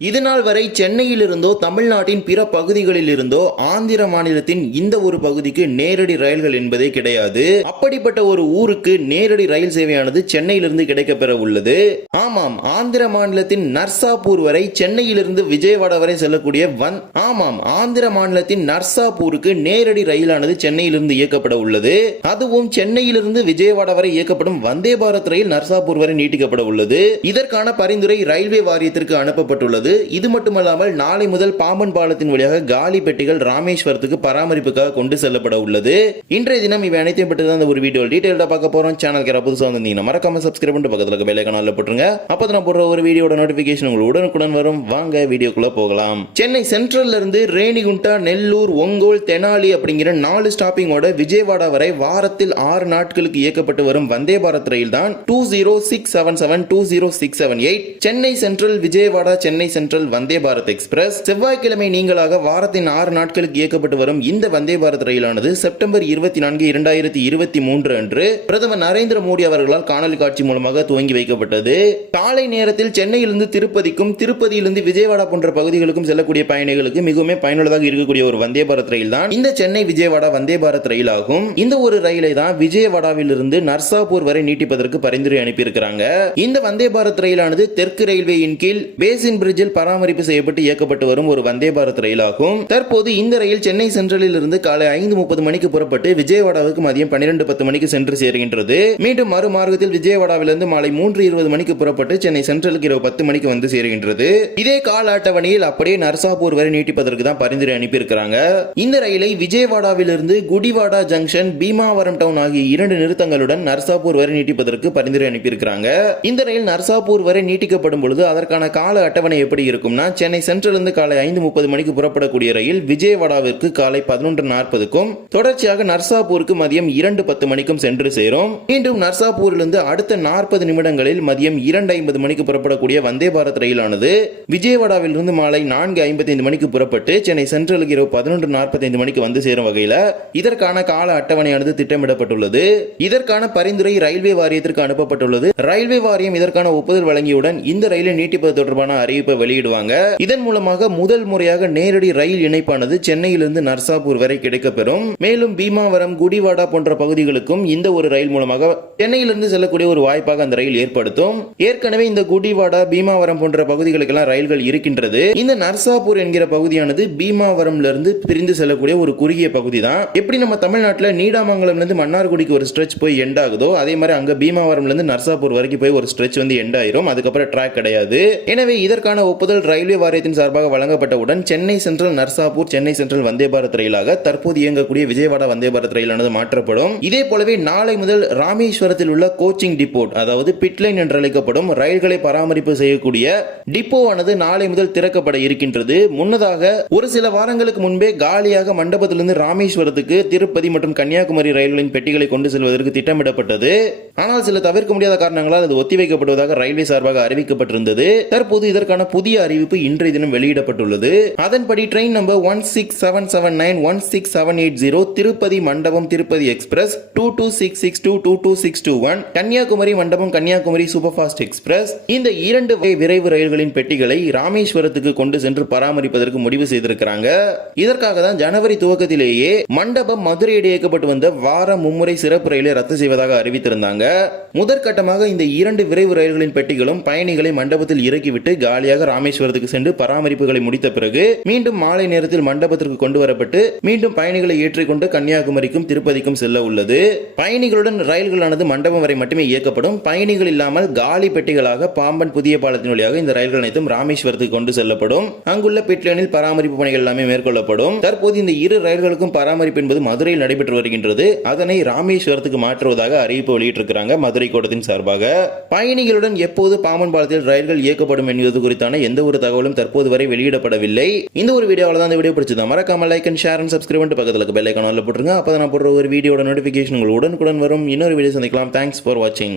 இதுநாள் வரை சென்னையிலிருந்தோ தமிழ்நாட்டின் பிற பகுதிகளில் இருந்தோ ஆந்திர மாநிலத்தின் இந்த ஒரு பகுதிக்கு நேரடி ரயில்கள் என்பதே கிடையாது. அப்படிப்பட்ட ஒரு ஊருக்கு நேரடி ரயில் சேவையானது சென்னையிலிருந்து கிடைக்கப்பெற உள்ளது. ஆமாம் ஆந்திர மாநிலத்தின் நர்சாபூர் வரை சென்னையிலிருந்து விஜயவாடா வரை செல்லக்கூடிய வன் ஆமாம் ஆந்திர மாநிலத்தின் நர்சாபூருக்கு நேரடி ரயிலானது சென்னையிலிருந்து இயக்கப்பட உள்ளது. அதுவும் சென்னையிலிருந்து விஜயவாடா வரை இயக்கப்படும் வந்தே பாரத் ரயில் நர்சாபூர் வரை நீட்டிக்கப்பட உள்ளது. இதற்கான பரிந்துரை ரயில்வே வாரியத்திற்கு அனுப்பப்பட்டுள்ளது. உள்ளது இது மட்டுமல்லாமல் நாளை முதல் பாம்பன் பாலத்தின் வழியாக காலி பெட்டிகள் ராமேஸ்வரத்துக்கு பராமரிப்புக்காக கொண்டு செல்லப்பட உள்ளது. இன்றைய தினம் இவை அனைத்தையும் பற்றி தான் இந்த ஒரு வீடியோ டீட்டெயிலாக பார்க்க போறோம். சேனல் கேர புதுசாக வந்திருந்தீங்கன்னா மறக்காம சப்ஸ்கிரைப் பண்ணிட்டு பக்கத்தில் இருக்க பெல் ஐகானில் போட்டுருங்க. அப்போ நான் போடுற ஒரு வீடியோட நோட்டிபிகேஷன் உங்களுக்கு உடனுக்குடன் வரும். வாங்க வீடியோக்குள்ளே போகலாம். சென்னை சென்ட்ரல்ல இருந்து ரேணிகுண்டா நெல்லூர் ஒங்கோல் தெனாலி அப்படிங்கிற நாலு ஸ்டாப்பிங்கோட விஜயவாடா வரை வாரத்தில் ஆறு நாட்களுக்கு இயக்கப்பட்டு வரும் வந்தே பாரத் ரயில் தான் two zero six seven seven two zero six seven eight Chennai central Vijayawada Chennai central Vande Bharat express. செவ்வாய்க்கிழமை நீங்களாக வாரத்தின் ஆறு நாட்களுக்கு இயக்கப்பட்டு வரும் இந்த வந்தே பாரத் ரயிலானது செப்டம்பர் இருபத்தி நான்கு இரண்டாயிரத்தி இருபத்தி மூன்று அன்று பிரதமர் நரேந்திர மோடி அவர்களால் காணொலி காட்சி மூலமாக துவங்கி வைக்கப்பட்டது. காலை நேரத்தில் சென்னையிலிருந்து திருப்பதிக்கும் திருப்பதியிலிருந்து விஜயவாடா போன்ற பகுதிகளுக்கும் செல்லக்கூடிய பயணிகளுக்கு மிகவும் பயனுள்ளதாக இருக்கக்கூடிய ஒரு வந்தே பாரத் ரயில் தான் இந்த சென்னை விஜயவாடா வந்தே பாரத் ரயில் ஆகும் இந்த ஒரு ரயிலை தான் விஜயவாடாவில் இருந்து வரை நீட்டிப்பதற்கு பரிந்துரை அனுப்பியிருக்கிறாங்க. இந்த வந்தே பாரத் ரயிலானது தெற்கு ரயில்வேயின் கீழ் பேசின் பிரிட்ஜில் பராமரிப்பு செய்யப்பட்டு இயக்கப்பட்டு வரும் ஒரு வந்தே பாரத் ரயில் ஆகும் தற்போது இந்த ரயில் சென்னை சென்ட்ரலில் இருந்து காலை ஐந்து முப்பது மணிக்கு புறப்பட்டு விஜயவாடாவுக்கு மதியம் பன்னிரண்டு பத்து மணிக்கு சென்று சேர்கின்றது. மீண்டும் மறுமார்க்கத்தில் விஜயவாடாவிலிருந்து மாலை மூன்று இருபது மணிக்கு புறப்பட்டு சென்னை சென்ட்ரலுக்கு இரவு பத்து மணிக்கு வந்து சேர்கின்றது. இதே கால அட்டவணையில் அப்படியே நர்சாபூர் வரை நீட்டிப்பதற்கு தான் பரிந்துரை அனுப்பியிருக்கிறாங்க. இந்த ரயிலை விஜயவாடாவிலிருந்து குடிவாடா ஜங்ஷன் பீமாவரம் டவுன் ஆகிய இரண்டு நிறுத்தங்களுடன் நர்சாபூர் வரை நீட்டிப்பதற்கு பரிந்துரை அனுப்பியிருக்கிறாங்க. இந்த ரயில் நர்சாபூர் வரை நீட்டிக்கப்படும் பொழுது அதற்கான கால அட்டவணை எப்படி எப்படி இருக்கும்னா சென்னை சென்ட்ரலிருந்து காலை ஐந்து முப்பது மணிக்கு புறப்படக்கூடிய ரயில் விஜயவாடாவிற்கு காலை பதினொன்று நாற்பதுக்கும் தொடர்ச்சியாக நர்சாபூருக்கு மதியம் இரண்டு பத்து மணிக்கும் சென்று சேரும். மீண்டும் நர்சாபூரிலிருந்து அடுத்த நாற்பது நிமிடங்களில் மதியம் இரண்டு ஐம்பது மணிக்கு புறப்படக்கூடிய வந்தே பாரத் ரயிலானது விஜயவாடாவிலிருந்து மாலை நான்கு ஐம்பத்தைந்து மணிக்கு புறப்பட்டு சென்னை சென்ட்ரலுக்கு இரவு பதினொன்று நாற்பத்தைந்து மணிக்கு வந்து சேரும் வகையில் இதற்கான கால அட்டவணையானது திட்டமிடப்பட்டுள்ளது. இதற்கான பரிந்துரை ரயில்வே வாரியத்திற்கு அனுப்பப்பட்டுள்ளது. ரயில்வே வாரியம் இதற்கான ஒப்புதல் வழங்கியவுடன் இந்த ரயிலை நீட்டிப்பது தொடர்பான அறிவிப்பை வெளியிடுவாங்க. இதன் மூலமாக முதல் முறையாக நேரடி ரயில் இணைப்பானது சென்னையிலிருந்து நர்சாபூர் வரை கிடைக்கப்பெறும். மேலும் பீமாவரம் குடிவாடா போன்ற பகுதிகளுக்கும் இந்த ஒரு ரயில் மூலமாக சென்னையிலிருந்து செல்லக்கூடிய ஒரு வாய்ப்பாக அந்த ரயில் ஏற்படுத்தும். ஏற்கனவே இந்த குடிவாடா பீமாவரம் போன்ற பகுதிகளுக்கெல்லாம் ரயில்கள் இருக்கின்றது. இந்த நர்சாபூர் என்கிற பகுதியானது பீமாவரம்ல இருந்து பிரிந்து செல்லக்கூடிய ஒரு குறுகிய பகுதி தான் எப்படி நம்ம தமிழ்நாட்டில் நீடாமங்கலம்ல இருந்து மன்னார்குடிக்கு ஒரு ஸ்ட்ரெச் போய் எண்ட் ஆகுதோ அதே மாதிரி அங்க பீமாவரம்ல இருந்து நர்சாபூர் வரைக்கும் போய் ஒரு ஸ்ட்ரெச் வந்து எண்ட் ஆயிரும். அதுக்கப்புறம் ட்ராக் கிடையாது. எனவே இதற்கான ஒப்புதல் ரயில்வே வாரியத்தின் சார்பாக வழங்கப்பட்டவுடன் சென்னை சென்ட்ரல் நர்சாபூர் சென்னை சென்ட்ரல் வந்தே பாரத் ரயிலாக தற்போது இயங்கக்கூடிய விஜயவாடா வந்தே பாரத் ரயிலானது மாற்றப்படும். இதே போலவே நாளை முதல் ராமேஸ்வரத்தில் உள்ள கோச்சிங் டிப்போட் அதாவது பிட்லைன் என்று அழைக்கப்படும் ரயில்களை பராமரிப்பு செய்யக்கூடிய டிப்போவானது நாளை முதல் திறக்கப்பட இருக்கின்றது. முன்னதாக ஒரு சில வாரங்களுக்கு முன்பே காலியாக மண்டபத்திலிருந்து ராமேஸ்வரத்துக்கு திருப்பதி மற்றும் கன்னியாகுமரி ரயில்களின் பெட்டிகளை கொண்டு செல்வதற்கு திட்டமிடப்பட்டது. ஆனால் சில தவிர்க்க முடியாத காரணங்களால் அது ஒத்திவைக்கப்படுவதாக ரயில்வே சார்பாக அறிவிக்கப்பட்டிருந்தது. தற்போது இதற்கான புதிய புதிய அறிவிப்பு இன்றைய தினம் வெளியிடப்பட்டுள்ளது. அதன்படி train number one six seven seven nine one six seven eight zero Tirupati Mandapam Tirupati express two two six six two two two six two one Kanyakumari Mandapam Kanyakumari super fast express இந்த இரண்டு வகை விரைவு ரயில்களின் பெட்டிகளை ராமேஸ்வரத்துக்கு கொண்டு சென்று பராமரிப்பதற்கு முடிவு செய்திருக்கிறாங்க. இதற்காக தான் ஜனவரி துவக்கத்திலேயே மண்டபம் மதுரை இடையேக்கப்பட்டு வந்த வார மும்முறை சிறப்பு ரயிலை ரத்து செய்வதாக அறிவித்திருந்தாங்க. முதற்கட்டமாக இந்த இரண்டு விரைவு ரயில்களின் பெட்டிகளும் பயணிகளை மண்டபத்தில் இறக்கிவிட்டு காலியாக ராமேஸ்வரத்துக்கு சென்று பராமரிப்புகளை முடித்த பிறகு மீண்டும் மாலை நேரத்தில் மண்டபத்திற்கு கொண்டு வரப்பட்டு மீண்டும் பயணிகளை ஏற்றிக்கொண்டு கன்னியாகுமரிக்கும் திருப்பதிக்கும் செல்ல உள்ளது. பயணிகளுடன் ரயில்களானது மண்டபம் வரை மட்டுமே இயக்கப்படும். பயணிகள் இல்லாமல் காலி பெட்டிகளாக பாம்பன் புதிய பாலத்தின் வழியாக இந்த ரயில்கள் அனைத்தும் ராமேஸ்வரத்துக்கு கொண்டு செல்லப்படும். அங்குள்ள பிட்லேனில் பராமரிப்பு பணிகள் எல்லாமே மேற்கொள்ளப்படும். தற்போது இந்த இரு ரயில்களுக்கும் பராமரிப்பு என்பது மதுரையில் நடைபெற்று வருகின்றது. அதனை ராமேஸ்வரத்துக்கு மாற்றுவதாக அறிவிப்பு வெளியிட்டிருக்கிறாங்க மதுரை கோட்டத்தின் சார்பாக. பயணிகளுடன் எப்போது பாம்பன் பாலத்தில் ரயில்கள் இயக்கப்படும் என்பது குறித்தான எந்த ஒரு தகவலும் தற்போது வரை வெளியிடப்படவில்லை. இந்த ஒரு வீடியோவில் தான் இந்த வீடியோ பிடிச்சது மறக்காம like and share and subscribe பண்ணிட்டு பக்கத்தில் இருக்க பெல் ஐக்கான போட்டுருங்க. அப்போ நான் போடுற ஒரு வீடியோட நோட்டிஃபிகேஷன் உங்கள் உடனுக்குடன் வரும். இன்னொரு வீடியோ சந்திக்கலாம். தேங்க்ஸ் ஃபார் வாட்சிங்